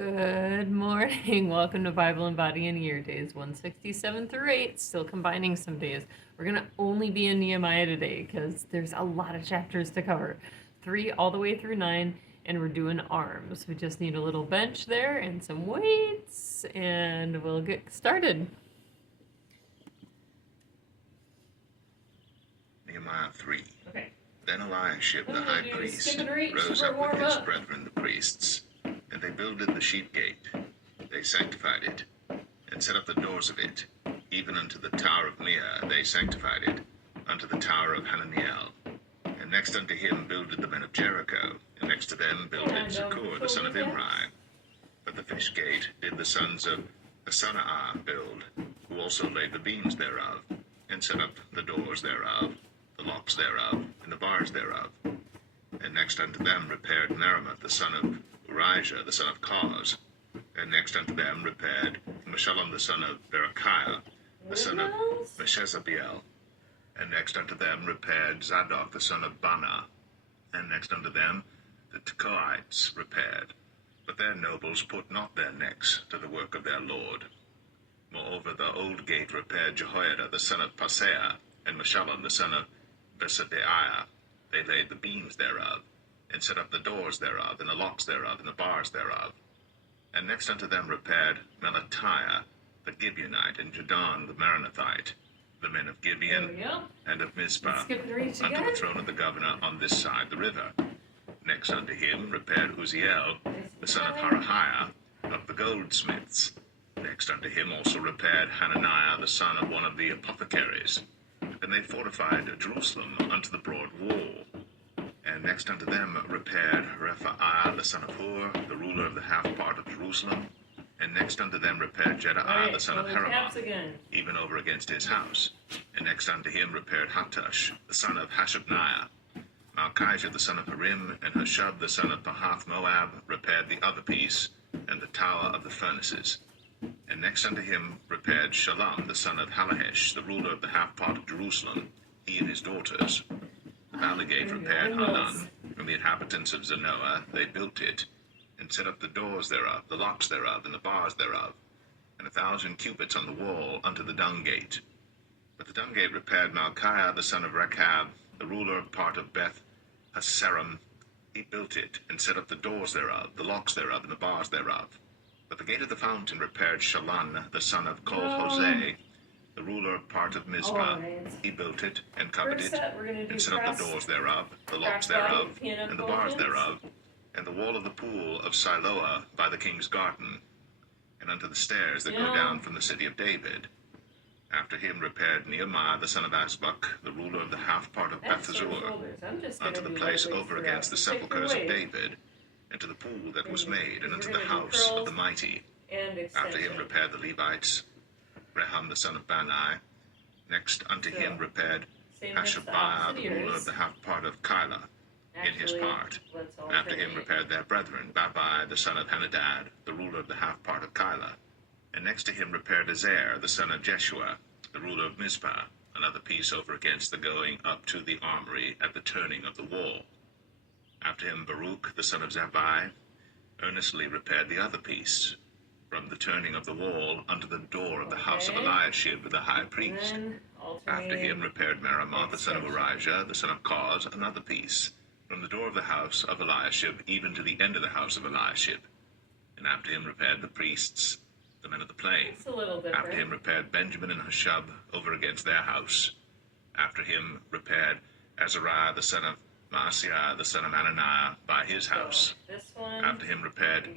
Good morning. Welcome to Bible and Body and Year Days 167 through 8. Still combining some days. We're going to only be in Nehemiah today because there's a lot of chapters to cover. 3 all the way through 9, and we're doing arms. We just need a little bench there and some weights, and we'll get started. Nehemiah 3. Okay. Then Eliashib the high priest rose up with his brethren the priests, and they builded the sheep gate. They sanctified it, and set up the doors of it, even unto the tower of Meah they sanctified it, unto the tower of Hananiel. And next unto him builded the men of Jericho, and next to them builded Zakur the son of Imri. But the fish gate did the sons of Hasanaah build, who also laid the beams thereof, and set up the doors thereof, the locks thereof, and the bars thereof. And next unto them repaired Meremoth the son of Urijah the son of Koz. And next unto them repaired Meshullam the son of Berechiah, the son of Meshezabeel. And next unto them repaired Zadok the son of Bana. And next unto them the Tekoites repaired. But their nobles put not their necks to the work of their lord. Moreover, the old gate repaired Jehoiada the son of Paseah, and Meshullam the son of Besadeiah. They laid the beams thereof, and set up the doors thereof, and the locks thereof, and the bars thereof. And next unto them repaired Melatiah the Gibeonite, and Jadon the Meronothite, the men of Gibeon and of Mizpah, unto the throne of the governor on this side the river. Next unto him repaired Uzziel the son of Harahiah of the goldsmiths. Next unto him also repaired Hananiah the son of one of the apothecaries. And they fortified Jerusalem unto the broad wall. And next unto them repaired Rephaiah the son of Hur, the ruler of the half part of Jerusalem. And next unto them repaired Jedaiah the son of Heramoth, even over against his house. And next unto him repaired Hattush the son of Hashabniah. Malchijah the son of Harim, and Hushab the son of Pahath Moab repaired the other piece, and the tower of the furnaces. And next unto him repaired Shallum the son of Halahesh, the ruler of the half part of Jerusalem, he and his daughters. The valley gate repaired Hanan, from the inhabitants of Zanoah they built it, and set up the doors thereof, the locks thereof, and the bars thereof, and 1,000 cubits on the wall unto the dung gate. But the dung gate repaired Malchiah the son of Rechab, the ruler of part of Beth Hasaram. He built it, and set up the doors thereof, the locks thereof, and the bars thereof. But the gate of the fountain repaired Shallun the son of Kol-Hoseh, the ruler of part of Mizpah. He built it, and covered it, and set up the doors thereof, the locks thereof, and the bars thereof, and the wall of the pool of Siloah by the king's garden, and unto the stairs that go down from the city of David. After him repaired Nehemiah the son of Asbuk, the ruler of the half part of Bethzur, unto the place over against the sepulchres of David, and to the pool that was made, and unto the house of the mighty. After him repaired the Levites, Rehum the son of Bani. Next unto him repaired Hashabiah, the ruler of the half part of Keilah, in his part. After him repaired their brethren, Babai the son of Henadad, the ruler of the half part of Keilah. And next to him repaired Ezer the son of Jeshua, the ruler of Mizpah, another piece over against the going up to the armory at the turning of the wall. After him Baruch the son of Zabbai earnestly repaired the other piece, from the turning of the wall unto the door of the house of Eliashib the high priest. After him repaired Meremoth the son of Urijah the son of Koz another piece, from the door of the house of Eliashib even to the end of the house of Eliashib. And after him repaired the priests, the men of the plain. After him repaired Benjamin and Hushab over against their house. After him repaired Azariah the son of Maaseiah the son of Ananiah by his house. After him repaired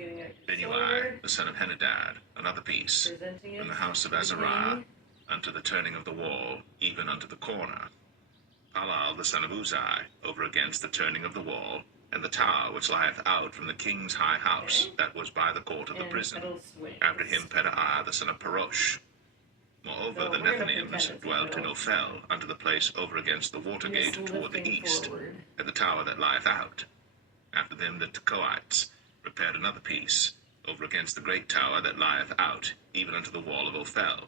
Binnui the son of Henadad another piece, from the house of Azariah unto the turning of the wall, even unto the corner. Palal the son of Uzai over against the turning of the wall, and the tower which lieth out from the king's high house, that was by the court of the prison. After him Pedaiah the son of Parosh. Moreover, the Nethinims dwelt in Ophel, unto the place over against the water gate toward the east, and the tower that lieth out. After them the Tekoites repaired another piece, over against the great tower that lieth out, even unto the wall of Ophel.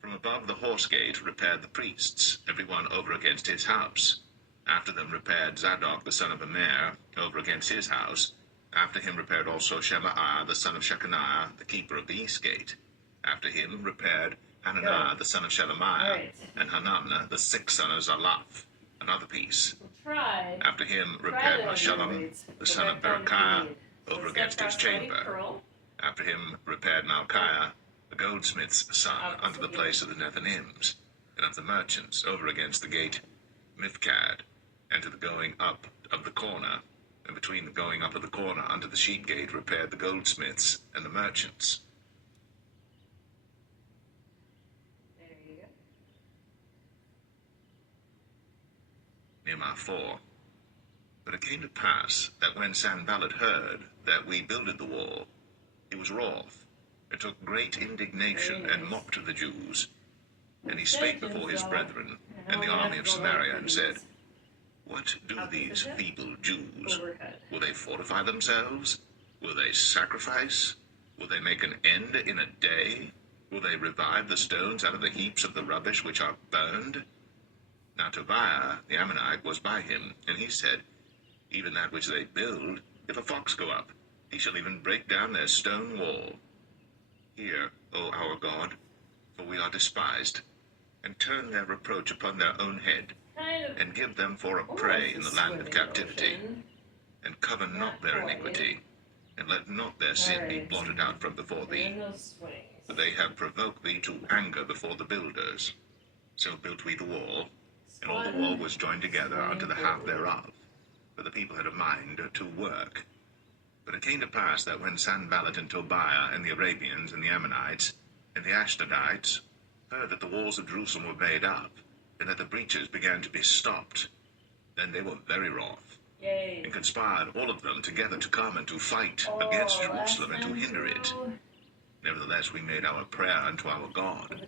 From above the horse gate repaired the priests, every one over against his house. After them repaired Zadok the son of Immer over against his house, After him repaired also Shemaiah, the son of Shechaniah, the keeper of the east gate. After him repaired Hananiah, the son of Shelemiah, Right. and Hananiah, the sixth son of Zalaph, another piece. We'll try. After him Try repaired that, Meshullam, everybody's. the Go son back of down to Berechiah, the- over so against his steadfast mighty chamber. pearl. After him repaired Malchiah, the goldsmith's son, unto the place of the Nethinims, and of the merchants, over against the gate Mifkad, and to the going up of the corner, and between the going up of the corner unto the sheep gate repaired the goldsmiths and the merchants. There you go. Nehemiah 4. But it came to pass that when Sanballat heard that we builded the wall, he was wroth, and took great indignation, and mocked the Jews. And he spake before his brethren and the army of Samaria, and said, What do these feeble Jews? Will they fortify themselves? Will they sacrifice? Will they make an end in a day? Will they revive the stones out of the heaps of the rubbish which are burned? Now Tobiah the Ammonite was by him, and he said, Even that which they build, if a fox go up, he shall even break down their stone wall. Hear, O our God, for we are despised, and turn their reproach upon their own head, and give them for a prey in the land of captivity, and cover not their iniquity, and let not their sin be blotted out from before thee. For they have provoked thee to anger before the builders. So built we the wall, and all the wall was joined together unto the half thereof, for the people had a mind to work. But it came to pass that when Sanballat and Tobiah and the Arabians and the Ammonites and the Ashdodites heard that the walls of Jerusalem were made up, and that the breaches began to be stopped, then they were very wroth, and conspired all of them together to come and to fight against Jerusalem and to hinder it. Nevertheless we made our prayer unto our God,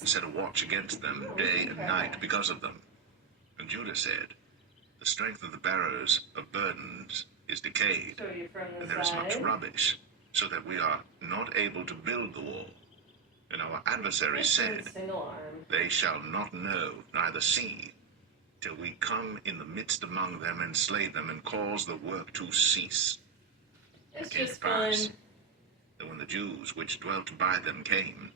and set a watch against them day and night because of them. And Judah said, The strength of the bearers of burdens is decayed, and there is much rubbish, so that we are not able to build the wall. And our adversaries said, They shall not know, neither see, till we come in the midst among them and slay them and cause the work to cease. It's It came to just fun. pass that when the Jews which dwelt by them came,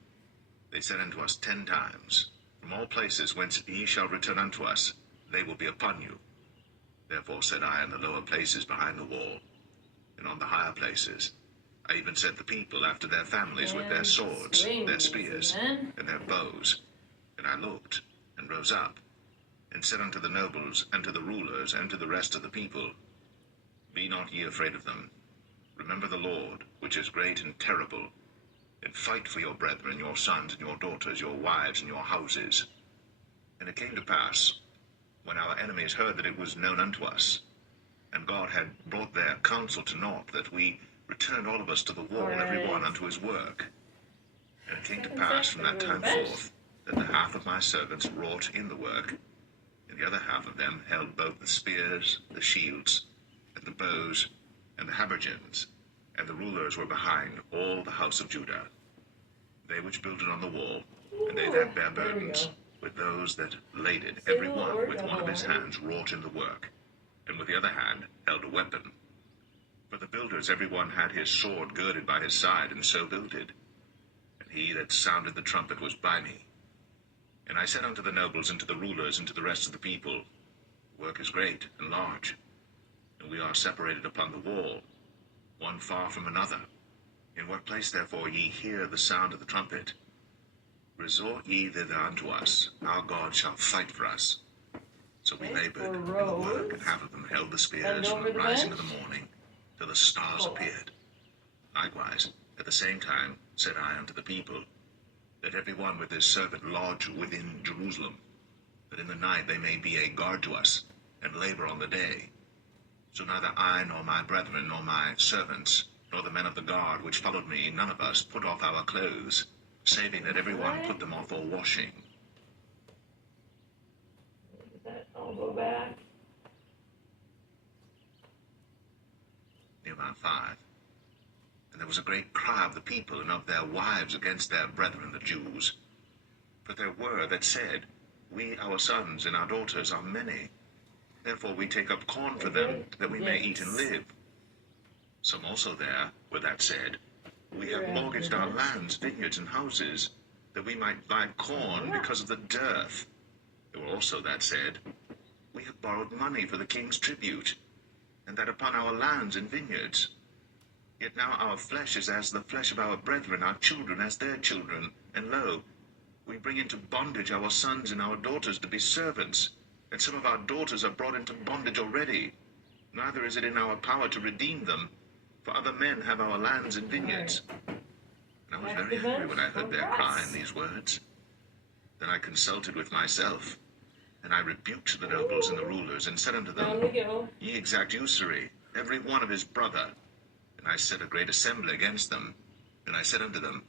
they said unto us 10 times, From all places whence ye shall return unto us, they will be upon you. Therefore said I in the lower places behind the wall, and on the higher places, I even set the people after their families with their swords, their spears, and their bows. And I looked, and rose up, and said unto the nobles, and to the rulers, and to the rest of the people, Be not ye afraid of them. Remember the Lord, which is great and terrible, and fight for your brethren, your sons and your daughters, your wives and your houses. And it came to pass, when our enemies heard that it was known unto us, and God had brought their counsel to naught, that we returned all of us to the wall, every one unto his work. And it came to pass from that time forth, that the half of my servants wrought in the work, and the other half of them held both the spears, the shields, and the bows, and the habergeons, and the rulers were behind all the house of Judah. They which builded on the wall, and they that bare burdens, with those that laid it, every one with one of his hands wrought in the work, and with the other hand held a weapon. For the builders every one had his sword girded by his side, and so builded. And he that sounded the trumpet was by me. And I said unto the nobles, and to the rulers, and to the rest of the people, The work is great and large, and we are separated upon the wall, one far from another. In what place therefore ye hear the sound of the trumpet, resort ye thither unto us, our God shall fight for us. So we labored in the work, and half of them held the spears from the rising of the morning till the stars appeared. Likewise, at the same time said I unto the people, Let every one with his servant lodge within Jerusalem, that in the night they may be a guard to us, and labor on the day. So neither I, nor my brethren, nor my servants, nor the men of the guard which followed me, none of us put off our clothes, saving that every one put them off for washing. I'll go back. Nehemiah 5. And there was a great cry of the people and of their wives against their brethren the Jews. For there were that said, We, our sons, and our daughters are many. Therefore we take up corn for them, that we may eat and live. Some also there were that said, we have mortgaged our lands, vineyards, and houses, that we might buy corn because of the dearth. There were also that said, we have borrowed money for the king's tribute, and that upon our lands and vineyards. Yet now our flesh is as the flesh of our brethren, our children as their children. And lo, we bring into bondage our sons and our daughters to be servants, and some of our daughters are brought into bondage already. Neither is it in our power to redeem them, for other men have our lands and vineyards. And I was very angry when I heard their cry and these words. Then I consulted with myself, and I rebuked the nobles and the rulers, and said unto them, Ye exact usury, every one of his brother. And I set a great assembly against them. And I said unto them,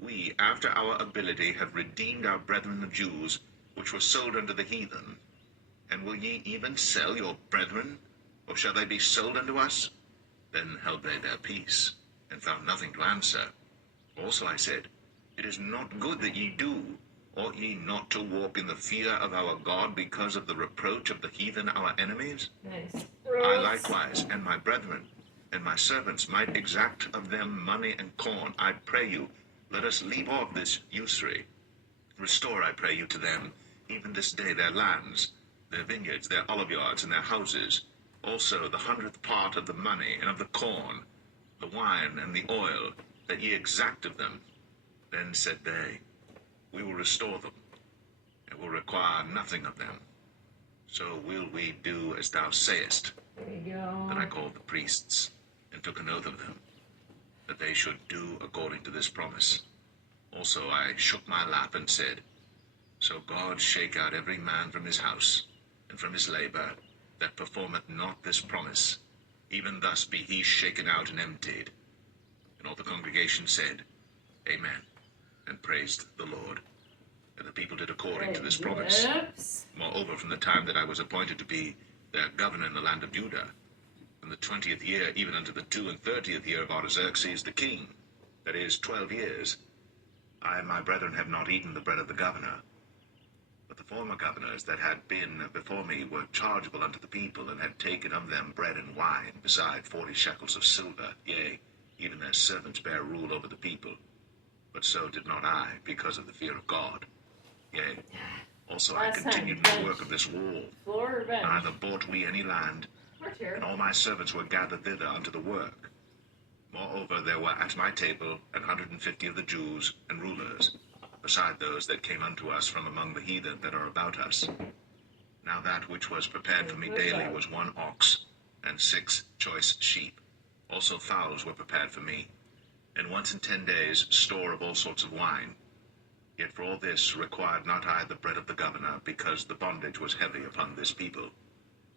We, after our ability, have redeemed our brethren the Jews, which were sold unto the heathen. And will ye even sell your brethren, or shall they be sold unto us? Then held they their peace, and found nothing to answer. Also I said, It is not good that ye do. Ought ye not to walk in the fear of our God because of the reproach of the heathen our enemies? Nice. I likewise, and my brethren, and my servants might exact of them money and corn. I pray you, let us leave off this usury. Restore, I pray you, to them, even this day, their lands, their vineyards, their oliveyards, and their houses, also the 100th part of the money and of the corn, the wine and the oil, that ye exact of them. Then said they, We will restore them, and will require nothing of them. So will we do as thou sayest. There you go. Then I called the priests, and took an oath of them, that they should do according to this promise. Also I shook my lap, and said, So God shake out every man from his house, and from his labor, that performeth not this promise. Even thus be he shaken out and emptied. And all the congregation said, Amen, and praised the Lord. And the people did according to this promise. Moreover, from the time that I was appointed to be their governor in the land of Judah, from the 20th year even unto the 32nd year of Artaxerxes the king, that is, 12 years, I and my brethren have not eaten the bread of the governor. But the former governors that had been before me were chargeable unto the people, and had taken of them bread and wine, beside 40 shekels of silver, yea, even their servants bare rule over the people. But so did not I, because of the fear of God. Yea, also I continued in the work of this wall. Neither bought we any land, and all my servants were gathered thither unto the work. Moreover, there were at my table 150 of the Jews and rulers, beside those that came unto us from among the heathen that are about us. Now that which was prepared for me daily was 1 ox, and 6 choice sheep. Also fowls were prepared for me, and once in 10 days store of all sorts of wine. Yet for all this required not I the bread of the governor, because the bondage was heavy upon this people.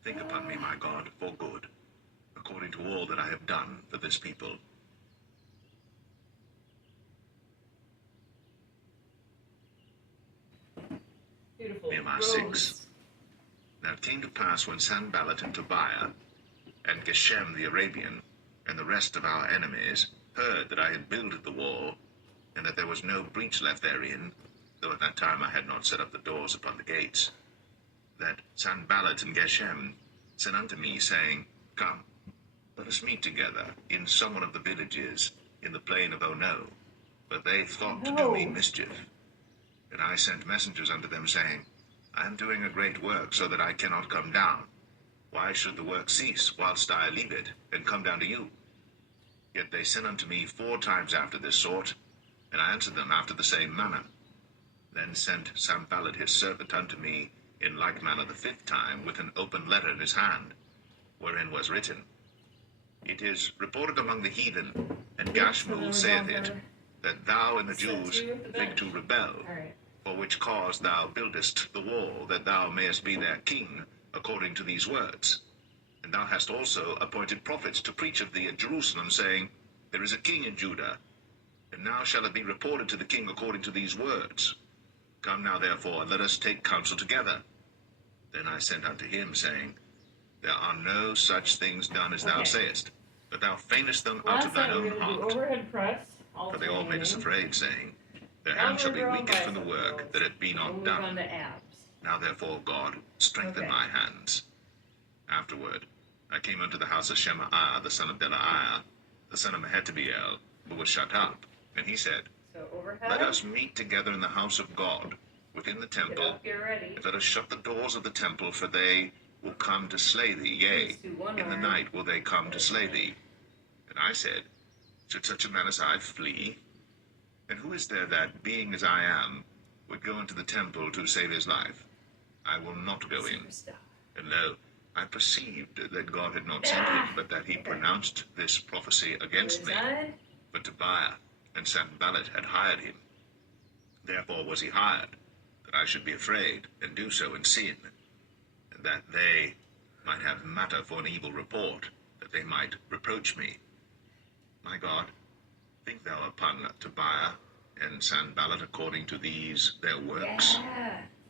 Think upon me, my God, for good, according to all that I have done for this people. Beautiful. Nehemiah 6. Now it came to pass when Sanballat and Tobiah, and Geshem the Arabian, and the rest of our enemies, heard that I had builded the wall, and that there was no breach left therein, though at that time I had not set up the doors upon the gates, that Sanballat and Geshem sent unto me, saying, Come, let us meet together in some one of the villages in the plain of Ono. But they thought to do me mischief. And I sent messengers unto them, saying, I am doing a great work, so that I cannot come down. Why should the work cease, whilst I leave it, and come down to you? Yet they sent unto me 4 times after this sort, and I answered them after the same manner. Then sent Sanballat his servant unto me in like manner the 5th time, with an open letter in his hand, wherein was written, It is reported among the heathen, and Gashmu saith it, that thou and the Jews think to rebel, for which cause thou buildest the wall, that thou mayest be their king, according to these words. And thou hast also appointed prophets to preach of thee at Jerusalem, saying, There is a king in Judah, and now shall it be reported to the king according to these words. Come now therefore, and let us take counsel together. Then I sent unto him, saying, There are no such things done as thou sayest, but thou feignest them out of thine own heart. For they all made us afraid, saying, Their hand shall be weakest from the work, that it be not done. Now therefore, God, strengthen my hands. Afterward, I came unto the house of Shemaiah, the son of Delaiah, the son of Mehetabeel, who was shut up. And he said, So overhead. Let us meet together in the house of God, within the temple, Get ready. and let us shut the doors of the temple, for they will come to slay thee. Yea, in the night will they come to slay thee. And I said, Should such a man as I flee? And who is there that, being as I am, would go into the temple to save his life? I will not go in. And lo, I perceived that God had not sent him, but that he pronounced this prophecy against me. But Tobiah and Sanballat had hired him. Therefore was he hired, that I should be afraid, and do so in sin, and that they might have matter for an evil report, that they might reproach me. My God, think thou upon Tobiah and Sanballat according to these their works,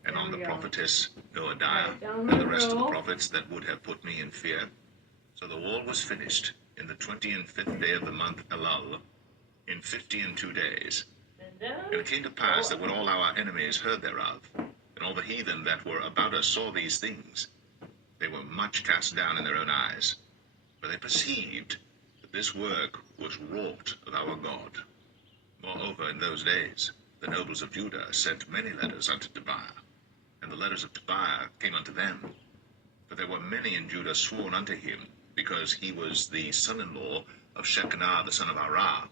and on the prophetess Noadiah and the rest of the prophets that would have put me in fear. So the wall was finished in the 25th day of the month Elul, in 52 days. And it came to pass that when all our enemies heard thereof, and all the heathen that were about us saw these things, they were much cast down in their own eyes, for they perceived that this work was wrought of our God. Moreover, in those days, the nobles of Judah sent many letters unto Tobiah, and the letters of Tobiah came unto them. For there were many in Judah sworn unto him, because he was the son-in-law of Shecaniah the son of Arah,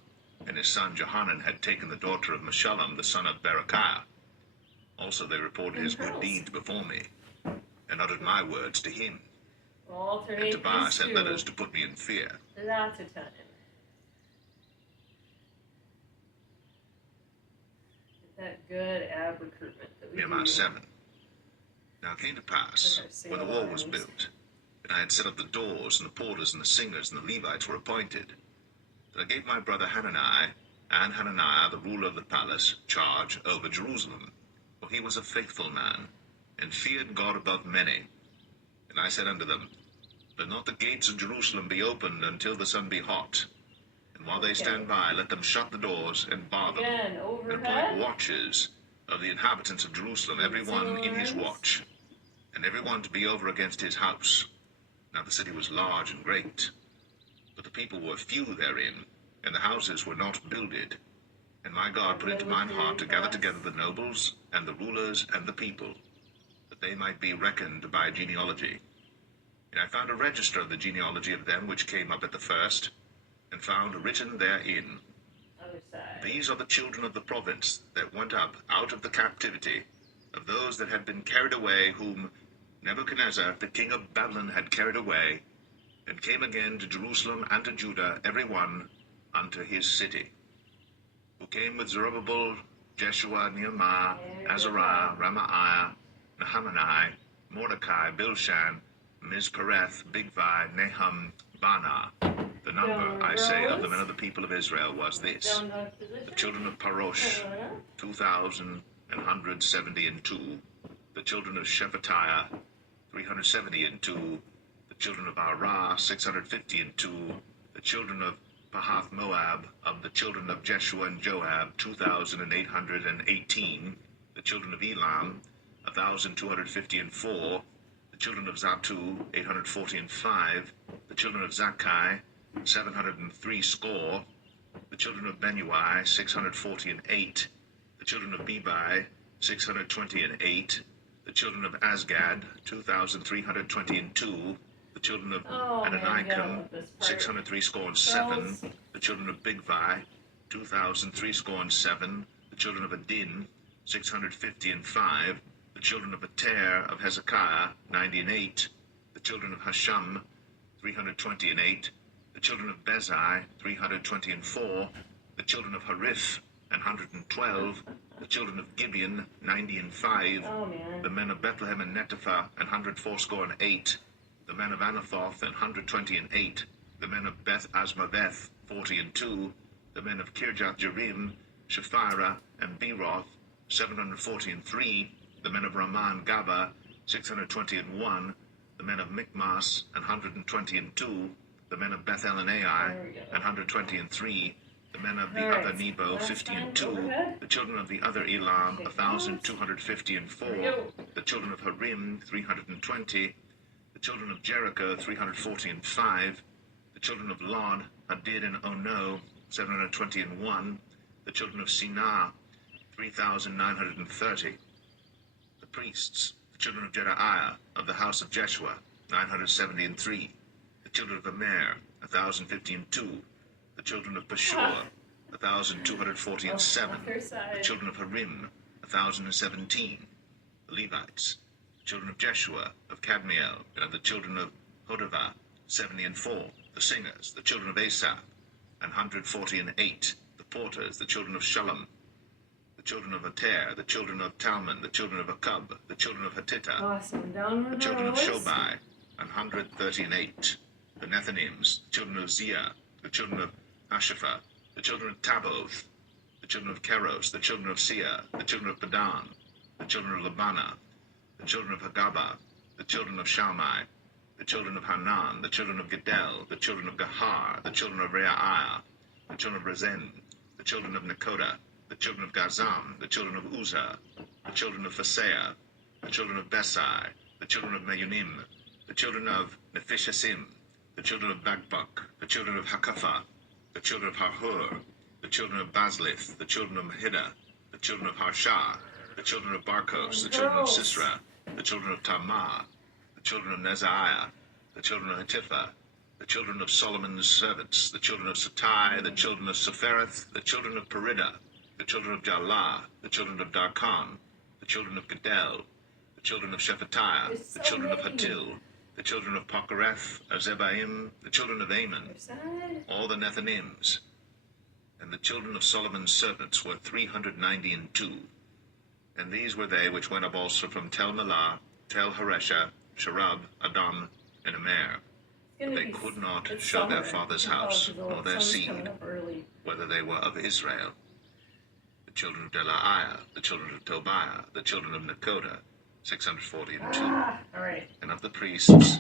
and his son Johanan had taken the daughter of Meshullam the son of Berechiah. Also they reported his good deeds before me, and uttered my words to him. And Tobiah sent letters to put me in fear. Lots of time. That good ab recruitment that we Nehemiah do. 7. Now it came to pass, when the wall was built, and I had set up the doors, and the porters, and the singers, and the Levites were appointed, that I gave my brother Hanani and Hananiah, the ruler of the palace, charge over Jerusalem. For he was a faithful man, and feared God above many. And I said unto them, Let not the gates of Jerusalem be opened until the sun be hot. And while they stand by, let them shut the doors and bar them, and appoint watches of the inhabitants of Jerusalem, every one in his watch, and every one to be over against his house. Now the city was large and great, but the people were few therein, and the houses were not builded. And my God put into mine heart to gather together the nobles, and the rulers, and the people, that they might be reckoned by genealogy. And I found a register of the genealogy of them which came up at the first, and found written therein, These are the children of the province that went up out of the captivity, of those that had been carried away, whom Nebuchadnezzar the king of Babylon had carried away, and came again to Jerusalem and to Judah, every one unto his city. Who came with Zerubbabel, Jeshua, Nehemiah, Azariah, Ramaiah, Nahamani, Mordecai, Bilshan, Mizpereth, Bigvai, Nahum, Bana. The number, I say, of the men of the people of Israel was this: the children of Parosh, 2,172; the children of Shephatiah, 372; the children of Arah, 652; the children of Pahath Moab, of the children of Jeshua and Joab, 2,818; the children of Elam, 1,254; the children of Zatu, 845; the children of Zakkai, 703 score; the children of Benui, 648; the children of Bebai, 628; the children of Asgad, 2,322; the children of Adonikum, 603 score and 7; the children of Bigvai, 2,003 score and 7; the children of Adin, 650 and 5; the children of Ater of Hezekiah, 90 and 8; the children of Hashum, 320 and 8; the children of Bezai, 320 and 4; the children of Hariph, 112; the children of Gibeon, 90 and 5; the men of Bethlehem and Netopha, 104 score and 8; the men of Anathoth, 120 and 8; the men of Beth Asmaveth, 40 and 2; the men of Kirjath Jearim, Shephirah, and Beeroth, 740 and 3; the men of Raman Gaba, 620 and 1; the men of Michmas, 120 and 2; the men of Beth El and Ai, 120 and 3; the men of the other Nebo, 50 and 2; the children of the other Elam, 1,250 and 4; the children of Harim, 320; The children of Jericho, 345. The children of Lod, Hadid and Ono, 721. The children of Sinah, 3,930. The priests, the children of Jedaiah, of the house of Jeshua, 973. The children of Immer, 1,052. The children of Pashur, 1,247. The children of Harim, 1,017. The Levites, the children of Jeshua, of Kadmiel, and of the children of Hodavah, 74. The singers, the children of Asaph, 148. The porters, the children of Shalom, the children of Ater, the children of Talmon, the children of Akub, the children of Hatita, Awesome. the children of Shobai, 138. The Nethinims, the children of Zia, the children of Ashapha, the children of Taboth, the children of Keros, the children of Sia, the children of Padan, the children of Labana, the children of Hagabah, the children of Shalmai, the children of Hanan, the children of Gedel, the children of Gahar, the children of Reaiah, the children of Rezen, the children of Nekoda, the children of Gazam, the children of Uzzah, the children of Phaseah, the children of Besai, the children of Meunim, the children of Nephishasim, the children of Bagbuk, the children of Hakapha, the children of Harhur, the children of Baslith, the children of Mahida, the children of Harshah, the children of Barkos, the children of Sisra, the children of Tamar, the children of Nezaiah, the children of Hatipha, the children of Solomon's servants, the children of Satai, the children of Sephareth, the children of Perida, the children of Jalah, the children of Darkon, the children of Gedel, the children of Shephatiah, the children of Hatil, the children of Pokereth, of Zebaim, the children of Ammon, all the Nethinims. And the children of Solomon's servants were 392. And these were they which went up also from Tel Melah, Tel Haresha, Sharab, Adam, and Immer. But they could not show their father's house, nor their seed, whether they were of Israel. The children of Delaiah, the children of Tobiah, the children of Nekoda, 642. And of the priests,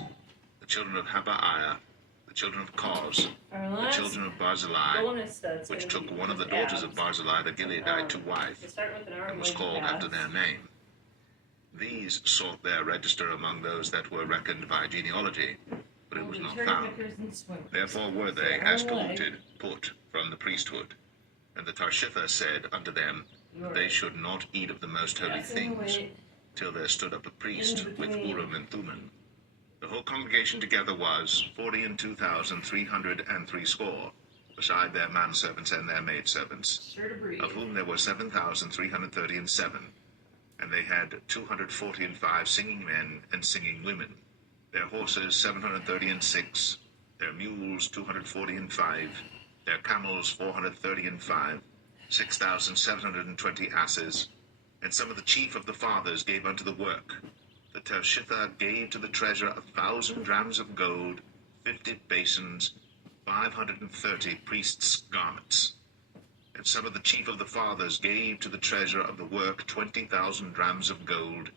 the children of Habaiah, the children of Koz, the children of Barzillai, which took one of the daughters of Barzillai the Gileadite to wife, and was called after their name. These sought their register among those that were reckoned by genealogy, but it was not found. Therefore were they, as polluted, put from the priesthood. And the Tarshitha said unto them, that they should not eat of the most holy things, till there stood up a priest with Urim and Thummim. The whole congregation together was 42,303 score, beside their manservants and their maidservants, of whom there were 7,337. And they had 245 singing men and singing women, their horses 736, their mules 245, their camels 435, 6,720 asses. And some of the chief of the fathers gave unto the work. The Tarshitha gave to the treasure 1,000 drams of gold, 50 basins, 530 priests' garments. And some of the chief of the fathers gave to the treasure of the work 20,000 drams of gold,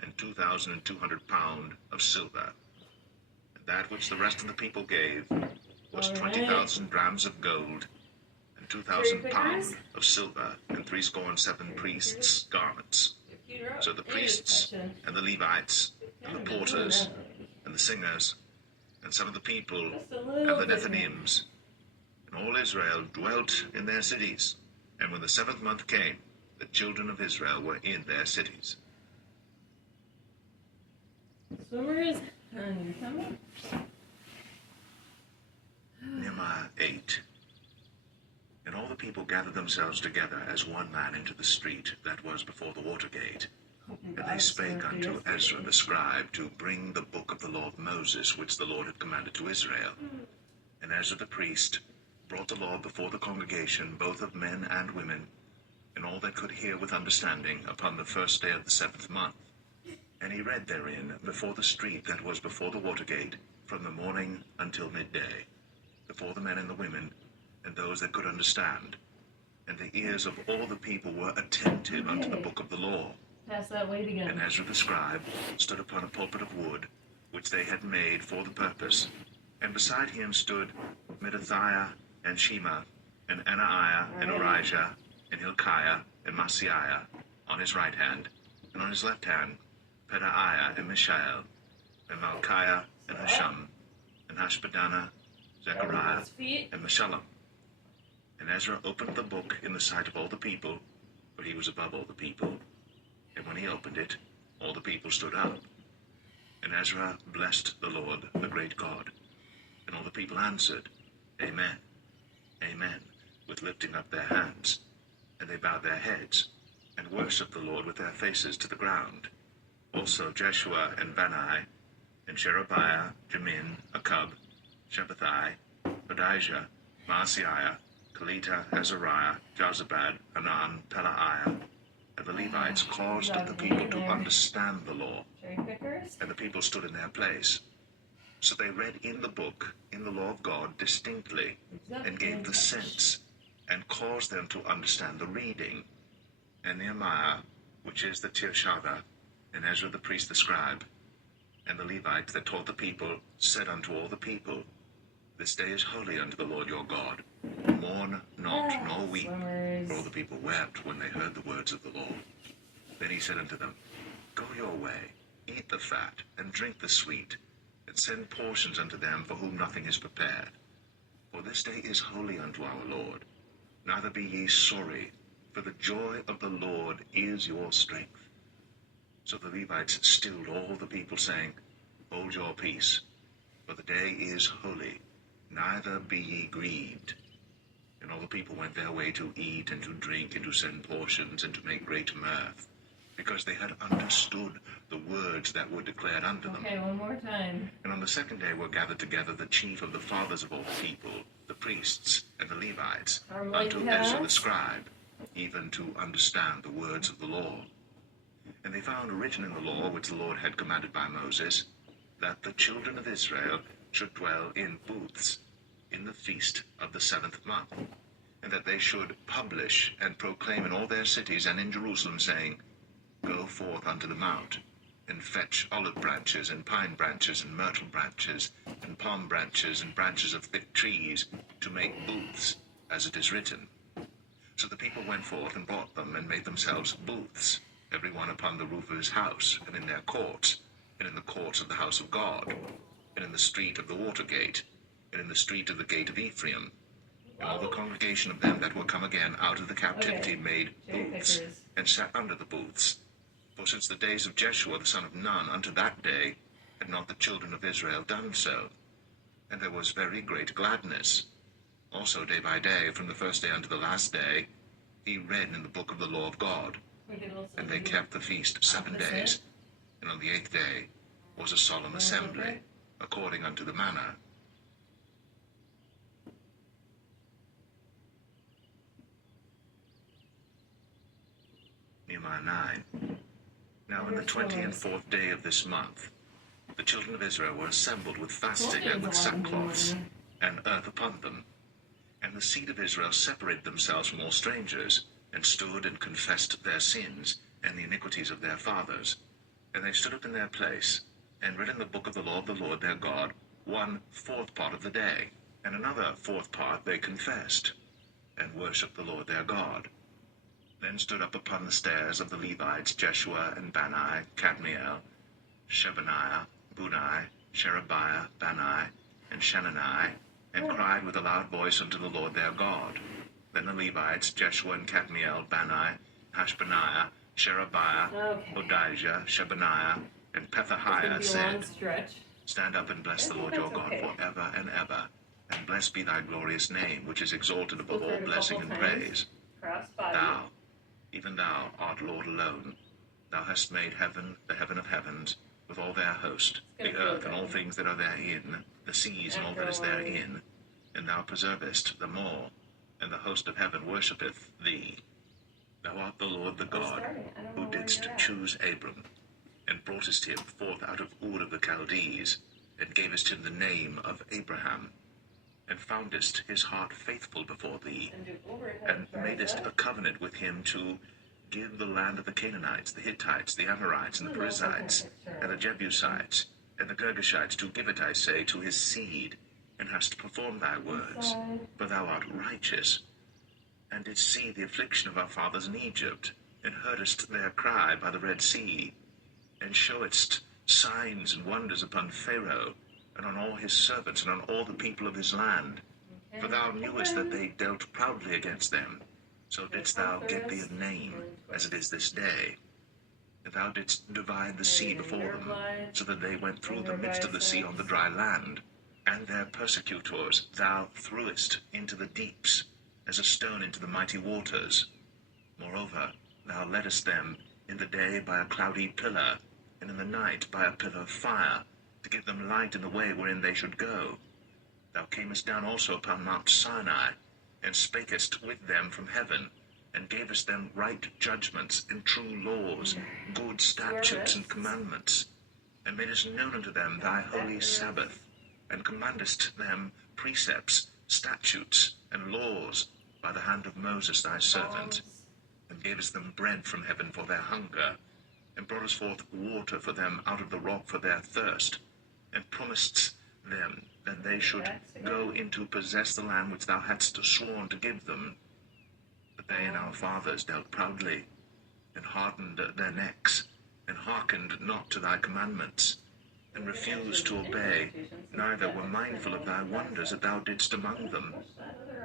and 2,200 pound of silver. And that which the rest of the people gave was 20,000 drams of gold, and 2,000 pound of silver, and 7 priests' garments. So the priests, and the Levites, and the porters, and the singers, and some of the people, and the Nethinims, and all Israel dwelt in their cities. And when the 7th month came, the children of Israel were in their cities. Swimmers, and coming. Nehemiah 8. And all the people gathered themselves together as one man into the street that was before the water gate. And they spake unto Ezra the scribe to bring the book of the law of Moses, which the Lord had commanded to Israel. And Ezra the priest brought the law before the congregation, both of men and women, and all that could hear with understanding, upon the first day of the 7th month. And he read therein before the street that was before the water gate, from the morning until midday, before the men and the women, and those that could understand. And the ears of all the people were attentive unto the book of the law. Pass that weight again. And Ezra the scribe stood upon a pulpit of wood, which they had made for the purpose. And beside him stood Mattithiah, and Shema, and Anaiah, and Orijah, and Hilkiah, and Maaseiah, on his right hand, and on his left hand, Pedaiah, and Mishael. and Malchiah, and Hashum, and Hashbaddanah, Zechariah, and Meshullam. And Ezra opened the book in the sight of all the people, for he was above all the people. And when he opened it, all the people stood up. And Ezra blessed the Lord, the great God. And all the people answered, Amen, Amen, with lifting up their hands. And they bowed their heads, and worshipped the Lord with their faces to the ground. Also Jeshua and Bani, and Sherebiah, Jamin, Akub, Shabbathai, Hodijah, Maaseiah, Kelita, Azariah, Jozabad, Hanan, Pelaiah, and the Levites caused the people to understand the law. And the people stood in their place. So they read in the book, in the law of God, distinctly, and gave the sense, and caused them to understand the reading. And Nehemiah, which is the Tirshatha, and Ezra the priest the scribe, and the Levites that taught the people, said unto all the people, This day is holy unto the Lord your God. Mourn not, nor weep. For all the people wept when they heard the words of the law. Then he said unto them, Go your way, eat the fat, and drink the sweet, and send portions unto them for whom nothing is prepared. For this day is holy unto our Lord. Neither be ye sorry, for the joy of the Lord is your strength. So the Levites stilled all the people, saying, Hold your peace, for the day is holy, neither be ye grieved. And all the people went their way to eat and to drink and to send portions and to make great mirth, because they had understood the words that were declared unto them. Okay, one more time. And on the second day were gathered together the chief of the fathers of all the people, the priests and the Levites, unto Ezra the scribe, even to understand the words of the law. And they found written in the law which the Lord had commanded by Moses, that the children of Israel should dwell in booths in the feast of the 7th month, and that they should publish and proclaim in all their cities and in Jerusalem, saying, Go forth unto the mount, and fetch olive branches, and pine branches, and myrtle branches, and palm branches, and branches of thick trees, to make booths, as it is written. So the people went forth and brought them, and made themselves booths, every one upon the roof of his house, and in their courts, and in the courts of the house of God, and in the street of the water gate, and in the street of the gate of Ephraim. And all the congregation of them that were come again out of the captivity made booths, and sat under the booths. For since the days of Jeshua the son of Nun unto that day had not the children of Israel done so. And there was very great gladness. Also day by day, from the first day unto the last day, he read in the book of the law of God. And they kept the feast 7 days. And on the 8th day was a solemn assembly, according unto the manner. Nehemiah 9. Now in the 24th day of this month, the children of Israel were assembled with fasting and with sackcloths, and earth upon them. And the seed of Israel separated themselves from all strangers, and stood and confessed their sins, and the iniquities of their fathers. And they stood up in their place, and read in the book of the law of the Lord their God 1/4 part of the day, and another 4th part they confessed, and worshipped the Lord their God. Then stood up upon the stairs of the Levites Jeshua and Bani, Kadmiel, Shebaniah, Bunai, Sherebiah, Bani, and Shenani, and cried with a loud voice unto the Lord their God. Then the Levites, Jeshua and Kadmiel, Bani, Hashbaniah, Sherebiah, Hodijah, Shebaniah, and Pethahiah said, Stand up and bless the Lord your God forever and ever, and blessed be thy glorious name, which is exalted above all blessing and praise. Thou, even thou, art Lord alone. Thou hast made heaven, the heaven of heavens, with all their host, the earth and all things that are therein, the seas and all that is therein, and thou preservest them all, and the host of heaven worshippeth thee. Thou art the Lord the God, who didst choose Abram, and broughtest him forth out of Ur of the Chaldees, and gavest him the name of Abraham, and foundest his heart faithful before thee, and madest a covenant with him to give the land of the Canaanites, the Hittites, the Amorites, and the Perizzites, and the Jebusites, and the Girgashites, to give it, I say, to his seed, and hast performed thy words, for thou art righteous, and didst see the affliction of our fathers in Egypt, and heardest their cry by the Red Sea, and showedst signs and wonders upon Pharaoh, and on all his servants, and on all the people of his land. For thou knewest that they dealt proudly against them, so didst thou get thee a name, as it is this day. And thou didst divide the sea before them, so that they went through the midst of the sea on the dry land. And their persecutors thou threwest into the deeps, as a stone into the mighty waters. Moreover, thou leddest them in the day by a cloudy pillar, and in the night by a pillar of fire, to give them light in the way wherein they should go. Thou camest down also upon Mount Sinai, and spakest with them from heaven, and gavest them right judgments and true laws, good statutes and commandments, and madest known unto them thy holy Sabbath, and commandest them precepts, statutes, and laws by the hand of Moses thy servant, and gavest them bread from heaven for their hunger, and broughtest forth water for them out of the rock for their thirst, and promisedst them that they should go in to possess the land which thou hadst sworn to give them. But they and our fathers dealt proudly, and hardened their necks, and hearkened not to thy commandments, and refused to obey, neither were mindful of thy wonders that thou didst among them,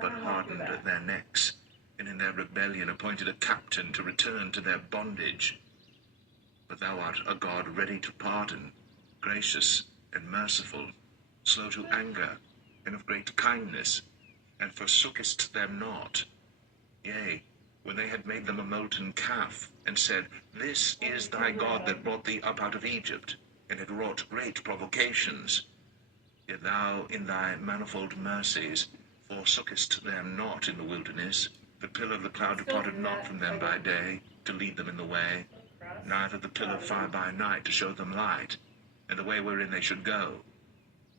but hardened their necks, and in their rebellion appointed a captain to return to their bondage. But thou art a God ready to pardon, gracious and merciful, slow to anger, and of great kindness, and forsookest them not. Yea, when they had made them a molten calf, and said, This is thy God that brought thee up out of Egypt, and had wrought great provocations. Yet thou in thy manifold mercies forsookest them not in the wilderness. The pillar of the cloud departed not from them by day, to lead them in the way, neither the pillar of fire by night to show them light, and the way wherein they should go.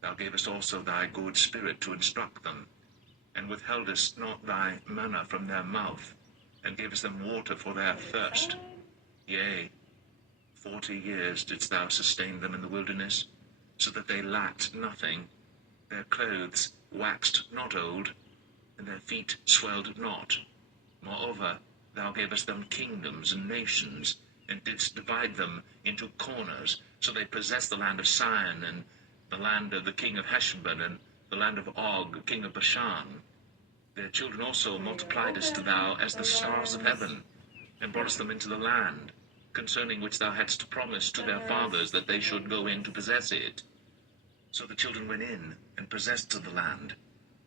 Thou gavest also thy good Spirit to instruct them, and withheldest not thy manna from their mouth, and gavest them water for their thirst. Yea, 40 years didst thou sustain them in the wilderness, so that they lacked nothing. Their clothes waxed not old, and their feet swelled not. Moreover, thou gavest them kingdoms and nations, and didst divide them into corners, so they possessed the land of Sion, and the land of the king of Heshbon, and the land of Og, king of Bashan. Their children also multipliedst thou as the stars of heaven, and broughtest them into the land, concerning which thou hadst promised to their fathers that they should go in to possess it. So the children went in, and possessed the land,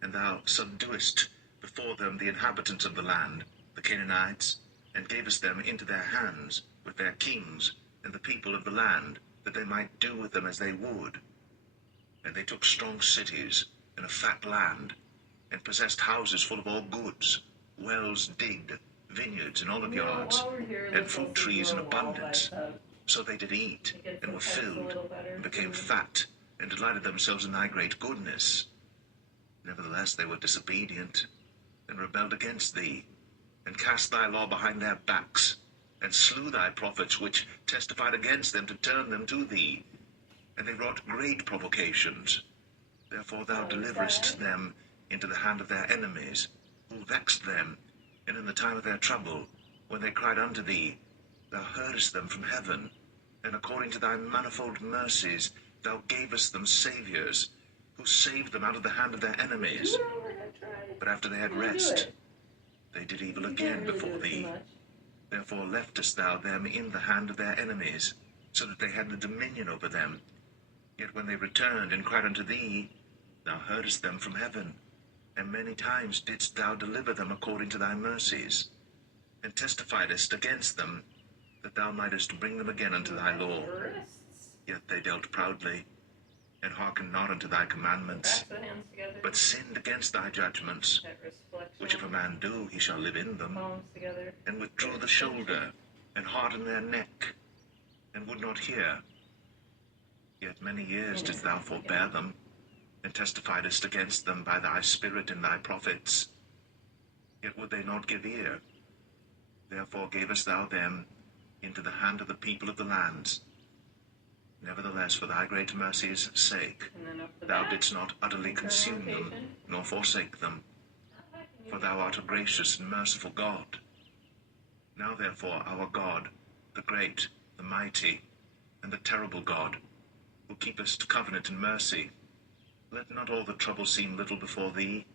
and thou subduest before them the inhabitants of the land, the Canaanites, and gavest them into their hands, with their kings, and the people of the land, that they might do with them as they would. And they took strong cities, and a fat land, and possessed houses full of all goods, wells digged, vineyards and olive yards, and fruit trees in abundance. So they did eat, and were filled, and became fat, and delighted themselves in thy great goodness. Nevertheless they were disobedient, and rebelled against thee, and cast thy law behind their backs, and slew thy prophets which testified against them to turn them to thee. And they wrought great provocations. Therefore thou deliverest them into the hand of their enemies, who vexed them, and in the time of their trouble, when they cried unto thee, thou heardest them from heaven, and according to thy manifold mercies thou gavest them saviors, who saved them out of the hand of their enemies. But after they had rest, they did evil again before thee. Therefore leftest thou them in the hand of their enemies, so that they had the dominion over them. Yet when they returned and cried unto thee, thou heardest them from heaven, and many times didst thou deliver them according to thy mercies, and testifiedst against them, that thou mightest bring them again unto thy law. Yet they dealt proudly, and hearkened not unto thy commandments, but sinned against thy judgments, which if a man do, he shall live in them, and withdrew the shoulder, and hardened their neck, and would not hear. Yet many years didst thou forbear them, and testifiedst against them by thy Spirit and thy prophets. Yet would they not give ear. Therefore gavest thou them into the hand of the people of the lands. Nevertheless, for thy great mercy's sake, thou didst not utterly consume them, nor forsake them. For thou art a gracious and merciful God. Now therefore, our God, the great, the mighty, and the terrible God, who keepest covenant and mercy, let not all the trouble seem little before thee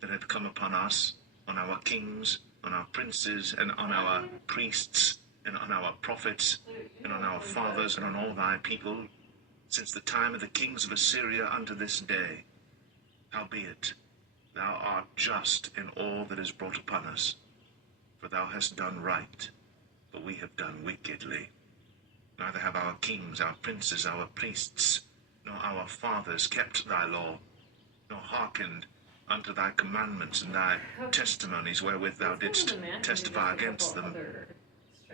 that hath come upon us, on our kings, on our princes, and on our priests, and on our prophets, and on our fathers, and on all thy people, since the time of the kings of Assyria unto this day. Howbeit, thou art just in all that is brought upon us, for thou hast done right, but we have done wickedly. Neither have our kings, our princes, our priests, nor our fathers kept thy law, nor hearkened unto thy commandments and thy testimonies wherewith thou didst testify against them.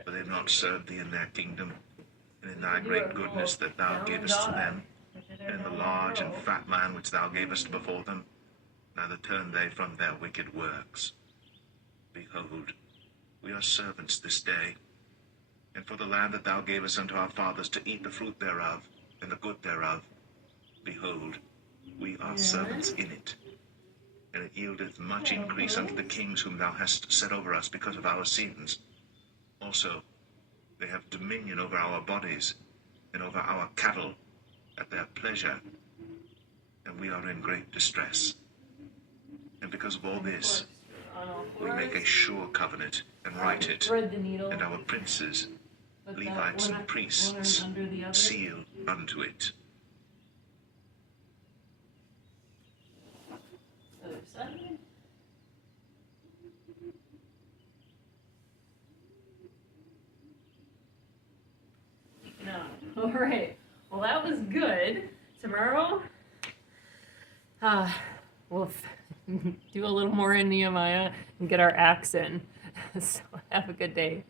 For they have not served thee in their kingdom, and in thy great goodness that thou gavest to them, and in the large and fat land which thou gavest before them, neither turned they from their wicked works. Behold, we are servants this day, and for the land that thou gavest unto our fathers to eat the fruit thereof, and the good thereof, behold, we are servants in it. And it yieldeth much increase unto the kings whom thou hast set over us because of our sins. Also, they have dominion over our bodies, and over our cattle, at their pleasure, and we are in great distress. And because of all this, we make a sure covenant, and write it, and our princes, Levites, and priests seal unto it. No. All right. Well, that was good. Tomorrow, we'll do a little more in Nehemiah and get our acts in. So have a good day.